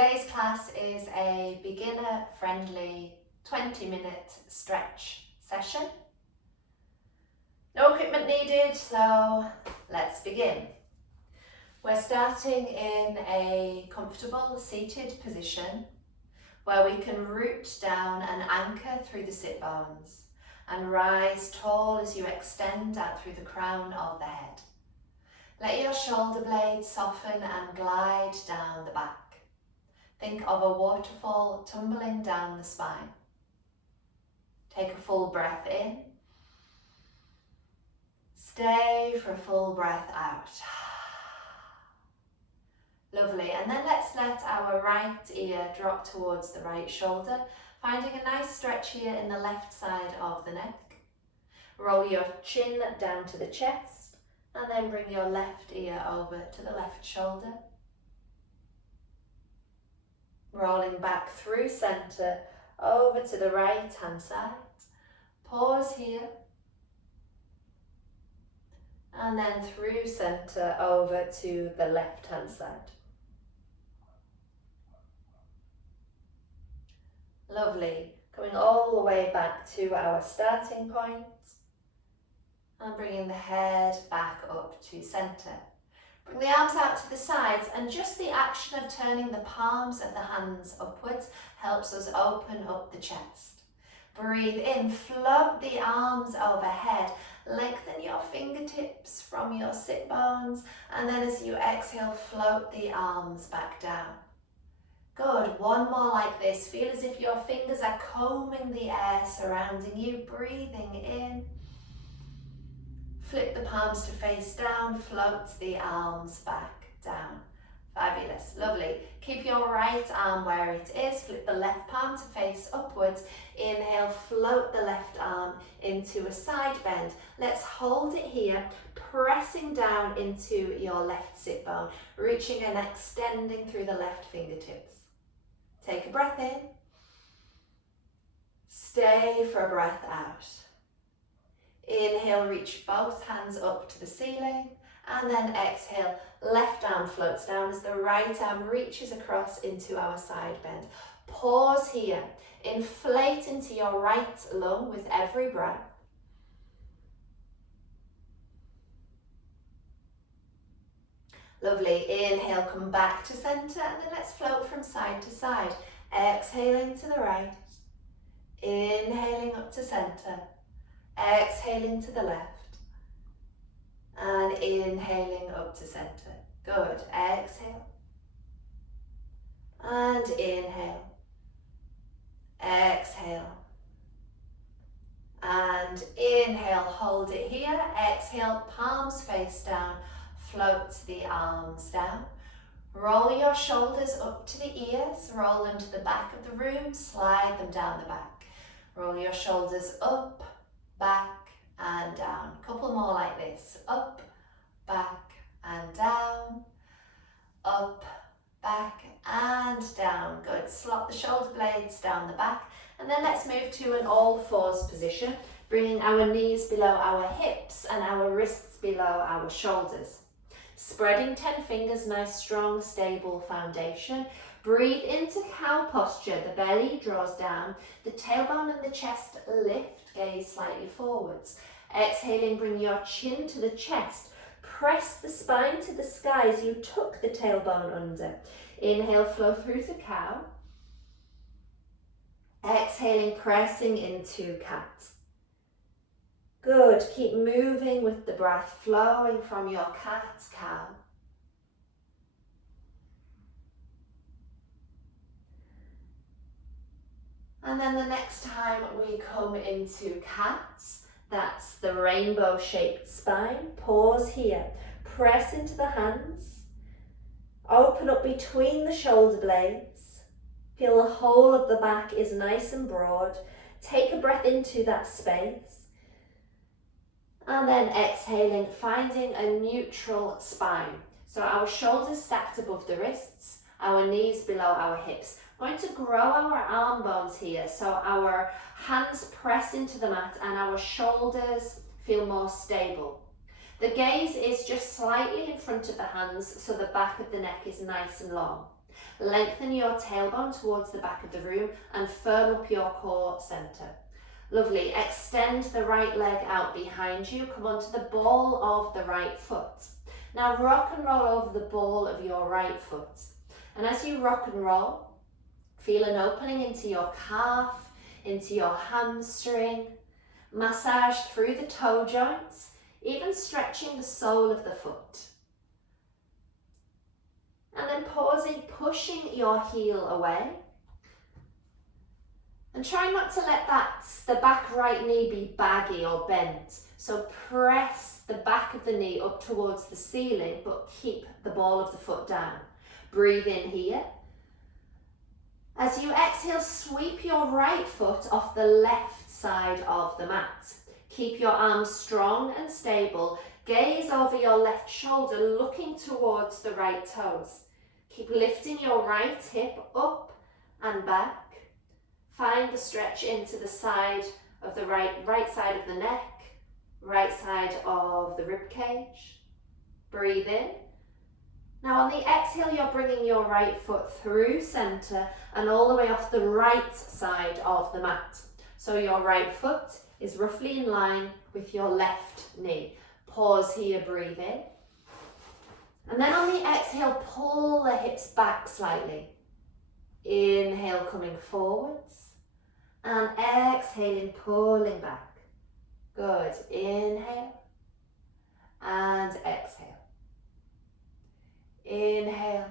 Today's class is a beginner-friendly 20-minute stretch session. No equipment needed, so let's begin. We're starting in a comfortable seated position where we can root down and anchor through the sit bones and rise tall as you extend out through the crown of the head. Let your shoulder blades soften and glide down the back. Think of a waterfall tumbling down the spine. Take a full breath in. Stay for a full breath out. Lovely, and then let's let our right ear drop towards the right shoulder, finding a nice stretch here in the left side of the neck. Roll your chin down to the chest, and then bring your left ear over to the left shoulder. Rolling back through centre, over to the right hand side. Pause here. And then through centre, over to the left hand side. Lovely. Coming all the way back to our starting point. And bringing the head back up to centre. Bring the arms out to the sides, and just the action of turning the palms of the hands upwards helps us open up the chest. Breathe in, float the arms overhead, lengthen your fingertips from your sit bones, and then as you exhale, float the arms back down. Good, one more like this. Feel as if your fingers are combing the air surrounding you, breathing in. Flip the palms to face down, float the arms back down. Fabulous, lovely. Keep your right arm where it is, flip the left palm to face upwards. Inhale, float the left arm into a side bend. Let's hold it here, pressing down into your left sit bone, reaching and extending through the left fingertips. Take a breath in. Stay for a breath out. Inhale, reach both hands up to the ceiling, and then exhale, left arm floats down as the right arm reaches across into our side bend. Pause here, inflate into your right lung with every breath. Lovely, inhale, come back to centre, and then let's float from side to side. Exhaling to the right, inhaling up to centre. Exhaling to the left and inhaling up to centre. Good. Exhale and inhale. Exhale and inhale. Hold it here. Exhale, palms face down. Float the arms down. Roll your shoulders up to the ears. Roll them to the back of the room. Slide them down the back. Roll your shoulders up, back and down. Couple more like this. Up, back and down. Up, back and down. Good. Slot the shoulder blades down the back. And then let's move to an all fours position, bringing our knees below our hips and our wrists below our shoulders. Spreading 10 fingers, nice, strong, stable foundation. Breathe into cow posture. The belly draws down, the tailbone and the chest lift, gaze slightly forwards. Exhaling, bring your chin to the chest. Press the spine to the sky as you tuck the tailbone under. Inhale, flow through to cow. Exhaling, pressing into cat. Good, keep moving with the breath flowing from your cat, cow. And then the next time we come into cats, that's the rainbow shaped spine. Pause here, press into the hands, open up between the shoulder blades. Feel the whole of the back is nice and broad. Take a breath into that space. And then exhaling, finding a neutral spine. So our shoulders stacked above the wrists, our knees below our hips. We're going to grow our arm bones here, so our hands press into the mat and our shoulders feel more stable. The gaze is just slightly in front of the hands, so the back of the neck is nice and long. Lengthen your tailbone towards the back of the room and firm up your core centre. Lovely. Extend the right leg out behind you. Come onto the ball of the right foot. Now rock and roll over the ball of your right foot. And as you rock and roll, feel an opening into your calf, into your hamstring. Massage through the toe joints, even stretching the sole of the foot. And then pausing, pushing your heel away. And try not to let the back right knee be baggy or bent. So press the back of the knee up towards the ceiling, but keep the ball of the foot down. Breathe in here. As you exhale, sweep your right foot off the left side of the mat. Keep your arms strong and stable. Gaze over your left shoulder, looking towards the right toes. Keep lifting your right hip up and back. Find the stretch into the side of the right side of the neck, right side of the rib cage. Breathe in. Now on the exhale, you're bringing your right foot through center and all the way off the right side of the mat. So your right foot is roughly in line with your left knee. Pause here, breathe in. And then on the exhale, pull the hips back slightly. Inhale, coming forwards. And exhaling, pulling back. Good. Inhale and exhale. Inhale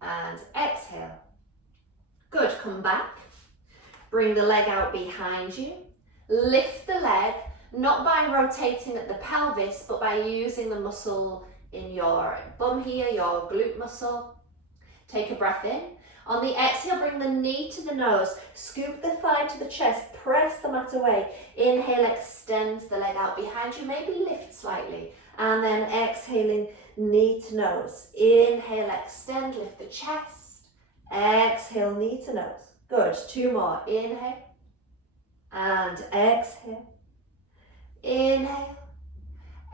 and exhale. Good. Come back. Bring the leg out behind you. Lift the leg, not by rotating at the pelvis, but by using the muscle in your bum here, your glute muscle. Take a breath in. On the exhale, bring the knee to the nose. Scoop the thigh to the chest. Press the mat away. Inhale, extend the leg out behind you. Maybe lift slightly. And then exhaling, knee to nose. Inhale, extend, lift the chest. Exhale, knee to nose. Good. 2 more. Inhale. And exhale. Inhale.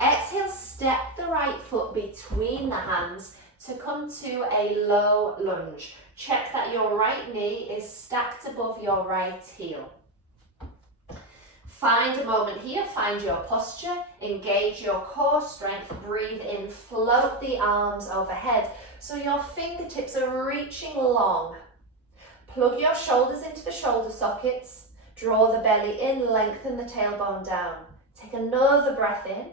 Exhale, step the right foot between the hands to come to a low lunge. Check that your right knee is stacked above your right heel. Find a moment here, find your posture, engage your core strength, breathe in, float the arms overhead so your fingertips are reaching long. Plug your shoulders into the shoulder sockets, draw the belly in, lengthen the tailbone down. Take another breath in.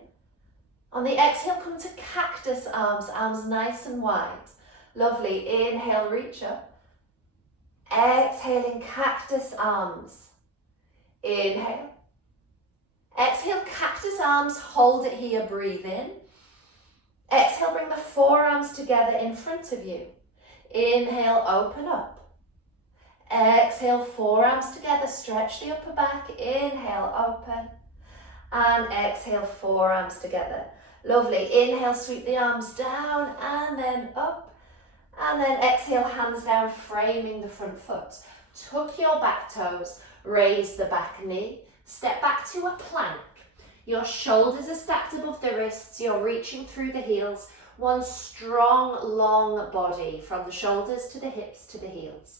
On the exhale, come to cactus arms, arms nice and wide. Lovely. Inhale, reach up. Exhaling, cactus arms. Inhale. Exhale, cactus arms, hold it here, breathe in. Exhale, bring the forearms together in front of you. Inhale, open up. Exhale, forearms together, stretch the upper back. Inhale, open. And exhale, forearms together. Lovely. Inhale, sweep the arms down and then up. And then exhale, hands down, framing the front foot. Tuck your back toes, raise the back knee. Step back to a plank. Your shoulders are stacked above the wrists. You're reaching through the heels. One strong, long body from the shoulders to the hips to the heels.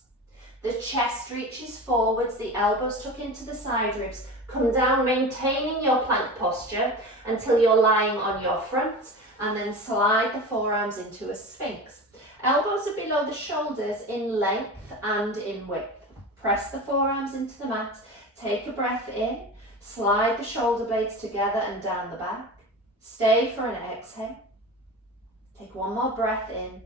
The chest reaches forwards, the elbows tuck into the side ribs. Come down, maintaining your plank posture until you're lying on your front, and then slide the forearms into a sphinx. Elbows are below the shoulders in length and in width. Press the forearms into the mat. Take a breath in. Slide the shoulder blades together and down the back. Stay for an exhale. Take one more breath in.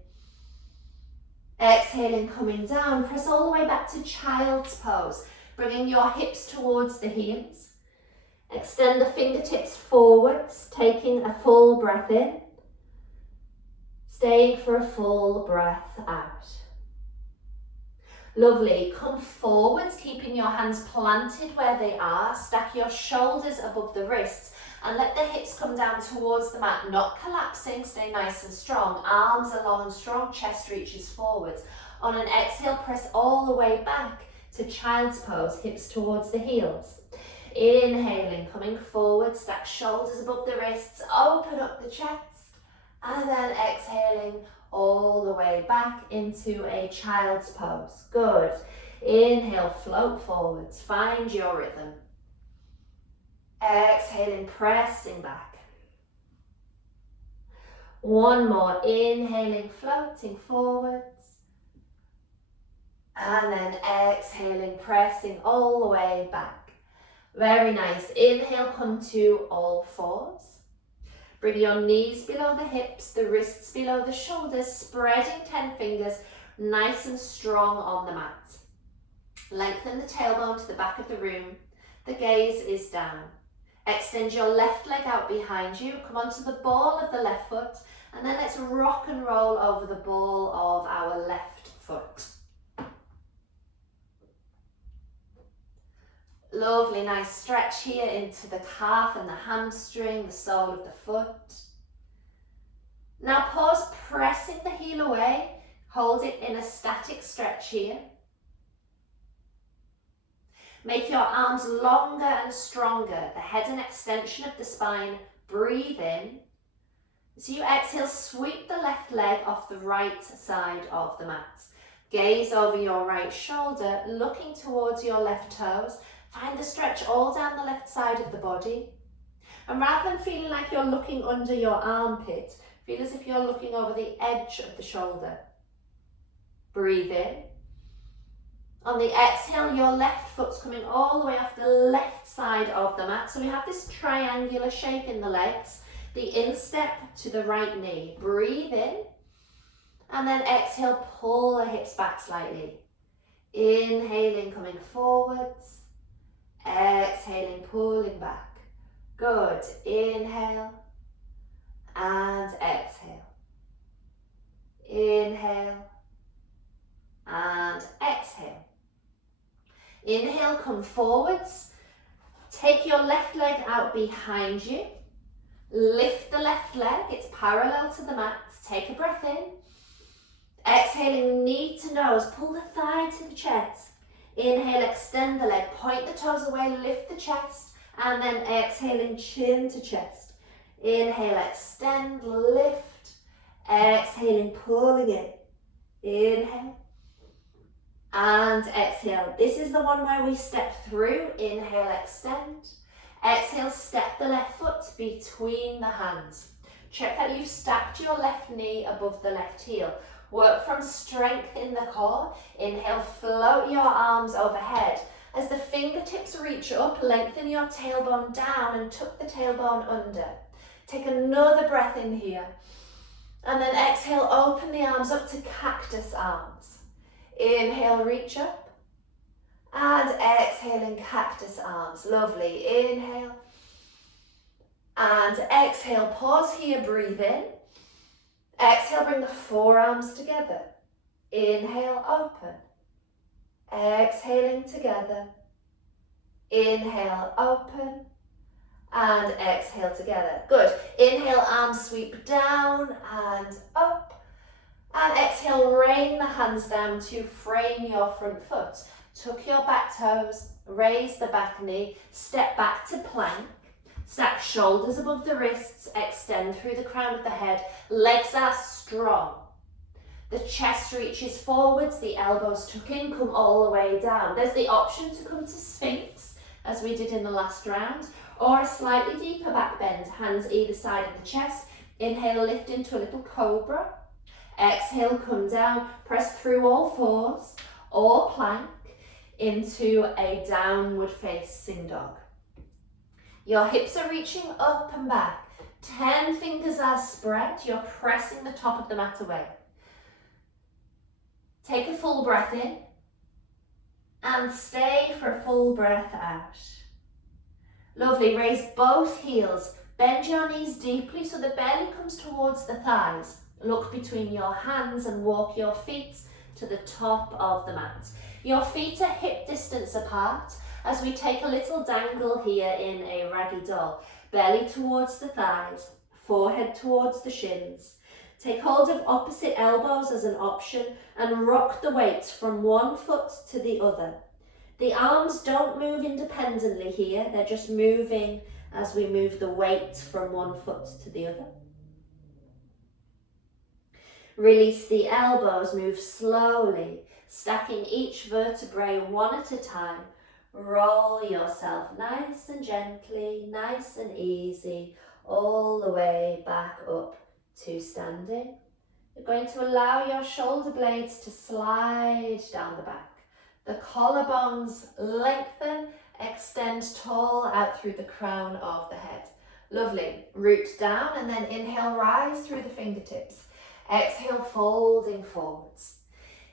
Exhaling, coming down. Press all the way back to child's pose. Bringing your hips towards the heels. Extend the fingertips forwards, taking a full breath in. Staying for a full breath out. Lovely. Come forwards, keeping your hands planted where they are. Stack your shoulders above the wrists and let the hips come down towards the mat, not collapsing. Stay nice and strong. Arms are long and strong, chest reaches forwards. On an exhale, press all the way back to child's pose, hips towards the heels. Inhaling, coming forward, stack shoulders above the wrists, open up the chest. And then exhaling, all the way back into a child's pose. Good. Inhale, float forwards, find your rhythm. Exhaling, pressing back. One more, inhaling, floating forwards. And then exhaling, pressing all the way back. Very nice. Inhale, come to all fours. Bring your knees below the hips, the wrists below the shoulders, spreading 10 fingers, nice and strong on the mat. Lengthen the tailbone to the back of the room. The gaze is down. Extend your left leg out behind you. Come onto the ball of the left foot, and then let's rock and roll over the ball of our left foot. Lovely, nice stretch here into the calf and the hamstring, the sole of the foot. Now pause, pressing the heel away. Hold it in a static stretch here. Make your arms longer and stronger, the head and extension of the spine. Breathe in. As you exhale, sweep the left leg off the right side of the mat. Gaze over your right shoulder, looking towards your left toes. Find the stretch all down the left side of the body. And rather than feeling like you're looking under your armpit, feel as if you're looking over the edge of the shoulder. Breathe in. On the exhale, your left foot's coming all the way off the left side of the mat. So we have this triangular shape in the legs. The instep to the right knee. Breathe in. And then exhale, pull the hips back slightly. Inhaling, coming forwards. Exhaling, pulling back. Good. Inhale and exhale. Inhale and exhale. Inhale, come forwards. Take your left leg out behind you. Lift the left leg, it's parallel to the mat. Take a breath in. Exhaling, knee to nose, pull the thigh to the chest. Inhale, extend the leg, point the toes away, lift the chest, and then exhaling, chin to chest. Inhale, extend, lift. Exhaling, pulling it. Inhale. And exhale. This is the one where we step through. Inhale, extend. Exhale, step the left foot between the hands. Check that you've stacked your left knee above the left heel. Work from strength in the core. Inhale, float your arms overhead. As the fingertips reach up, lengthen your tailbone down and tuck the tailbone under. Take another breath in here. And then exhale, open the arms up to cactus arms. Inhale, reach up. And exhaling, cactus arms. Lovely. Inhale. And exhale, pause here, breathe in. Exhale, bring the forearms together. Inhale, open. Exhaling together. Inhale, open. And exhale together. Good. Inhale, arms sweep down and up. And exhale, rain the hands down to frame your front foot. Tuck your back toes, raise the back knee, step back to plank. Stack shoulders above the wrists, extend through the crown of the head. Legs are strong. The chest reaches forwards, the elbows tuck in, come all the way down. There's the option to come to Sphinx, as we did in the last round, or a slightly deeper back bend, hands either side of the chest. Inhale, lift into a little cobra. Exhale, come down, press through all fours, or plank into a downward facing dog. Your hips are reaching up and back. 10 fingers are spread. You're pressing the top of the mat away. Take a full breath in and stay for a full breath out. Lovely. Raise both heels. Bend your knees deeply so the belly comes towards the thighs. Look between your hands and walk your feet to the top of the mat. Your feet are hip distance apart. As we take a little dangle here in a raggy doll. Belly towards the thighs, forehead towards the shins. Take hold of opposite elbows as an option and rock the weight from one foot to the other. The arms don't move independently here, they're just moving as we move the weight from one foot to the other. Release the elbows, move slowly, stacking each vertebrae one at a time. Roll yourself nice and gently, nice and easy, all the way back up to standing. You're going to allow your shoulder blades to slide down the back. The collarbones lengthen, extend tall out through the crown of the head. Lovely. Root down and then inhale, rise through the fingertips. Exhale, folding forwards.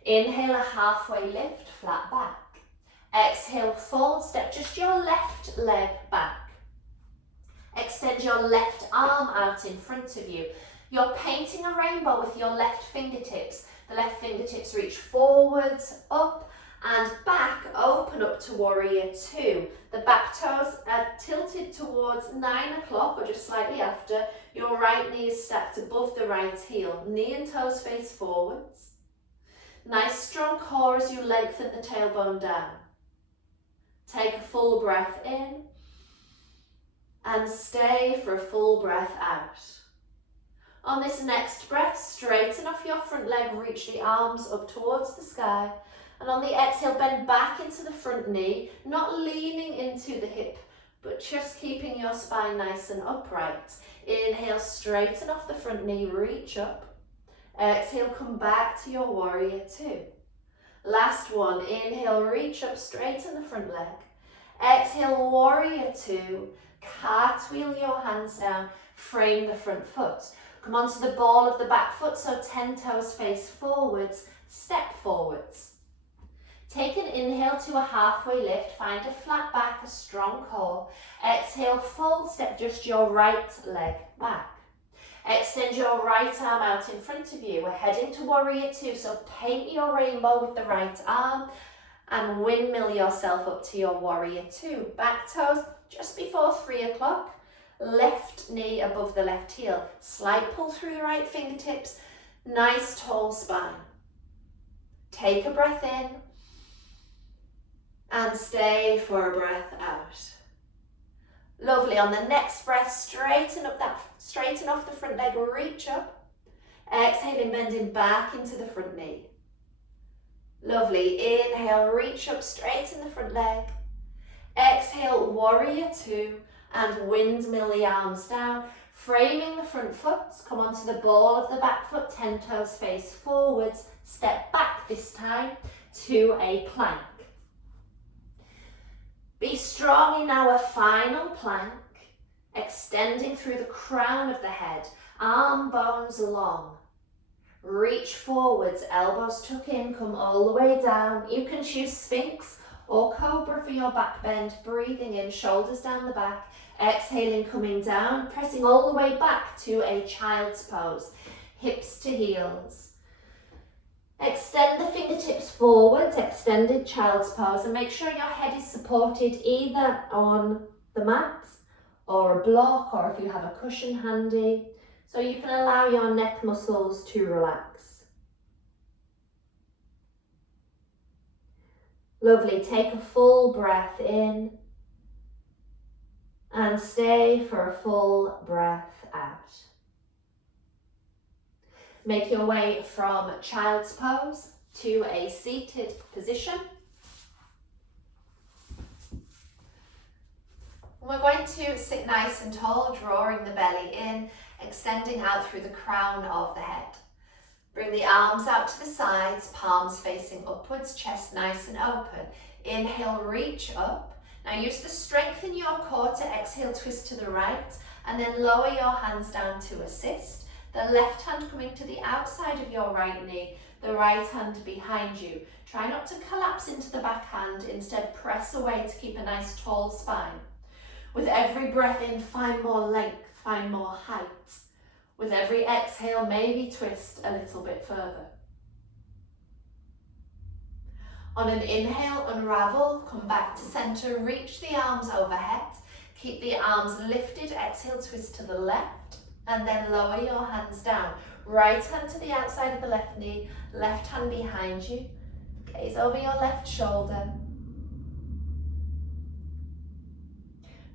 Inhale, a halfway lift, flat back. Exhale, fold, step just your left leg back. Extend your left arm out in front of you. You're painting a rainbow with your left fingertips. The left fingertips reach forwards, up and back, open up to warrior two. The back toes are tilted towards 9 o'clock or just slightly after. Your right knee is stacked above the right heel. Knee and toes face forwards. Nice strong core as you lengthen the tailbone down. Take a full breath in and stay for a full breath out. On this next breath, straighten off your front leg, reach the arms up towards the sky. And on the exhale, bend back into the front knee, not leaning into the hip, but just keeping your spine nice and upright. Inhale, straighten off the front knee, reach up. Exhale, come back to your warrior two. Last one, inhale, reach up, straighten the front leg. Exhale, warrior two, cartwheel your hands down, frame the front foot. Come onto the ball of the back foot, so 10 toes face forwards, step forwards. Take an inhale to a halfway lift, find a flat back, a strong core. Exhale, fold, step just your right leg back. Extend your right arm out in front of you. We're heading to warrior two, so paint your rainbow with the right arm and windmill yourself up to your warrior two. Back toes just before 3 o'clock. Left knee above the left heel. Slight pull through the right fingertips. Nice tall spine. Take a breath in and stay for a breath out. Lovely. On the next breath, straighten off the front leg, reach up. Exhaling, bending back into the front knee. Lovely. Inhale, reach up, straighten the front leg. Exhale, warrior two, and windmill the arms down, framing the front foot. Come onto the ball of the back foot, 10 toes face forwards. Step back this time to a plank. Be strong in our final plank, extending through the crown of the head, arm bones long. Reach forwards, elbows tuck in, come all the way down. You can choose Sphinx or Cobra for your back bend. Breathing in, shoulders down the back. Exhaling, coming down, pressing all the way back to a child's pose, hips to heels. Extend the fingertips forwards, extended child's pose, and make sure your head is supported either on the mat or a block, or if you have a cushion handy, so you can allow your neck muscles to relax. Lovely. Take a full breath in and stay for a full breath out. Make your way from child's pose to a seated position. We're going to sit nice and tall, drawing the belly in, extending out through the crown of the head. Bring the arms out to the sides, palms facing upwards, chest nice and open. Inhale, reach up. Now use the strength in your core to exhale, twist to the right, and then lower your hands down to assist. The left hand coming to the outside of your right knee, the right hand behind you. Try not to collapse into the back hand, instead press away to keep a nice tall spine. With every breath in, find more length, find more height. With every exhale, maybe twist a little bit further. On an inhale, unravel, come back to center, reach the arms overhead. Keep the arms lifted, exhale, twist to the left, and then lower your hands down. Right hand to the outside of the left knee, left hand behind you. Gaze over your left shoulder.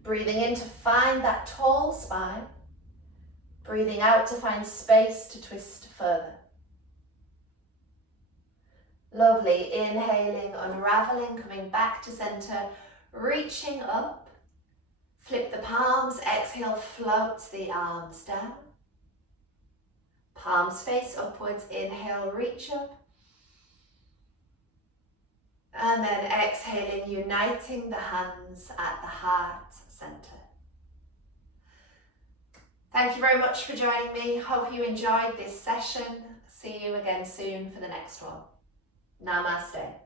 Breathing in to find that tall spine. Breathing out to find space to twist further. Lovely. Inhaling, unraveling, coming back to center, reaching up. Flip the palms. Exhale, float the arms down. Palms face upwards. Inhale, reach up. And then exhaling, uniting the hands at the heart center. Thank you very much for joining me. Hope you enjoyed this session. See you again soon for the next one. Namaste.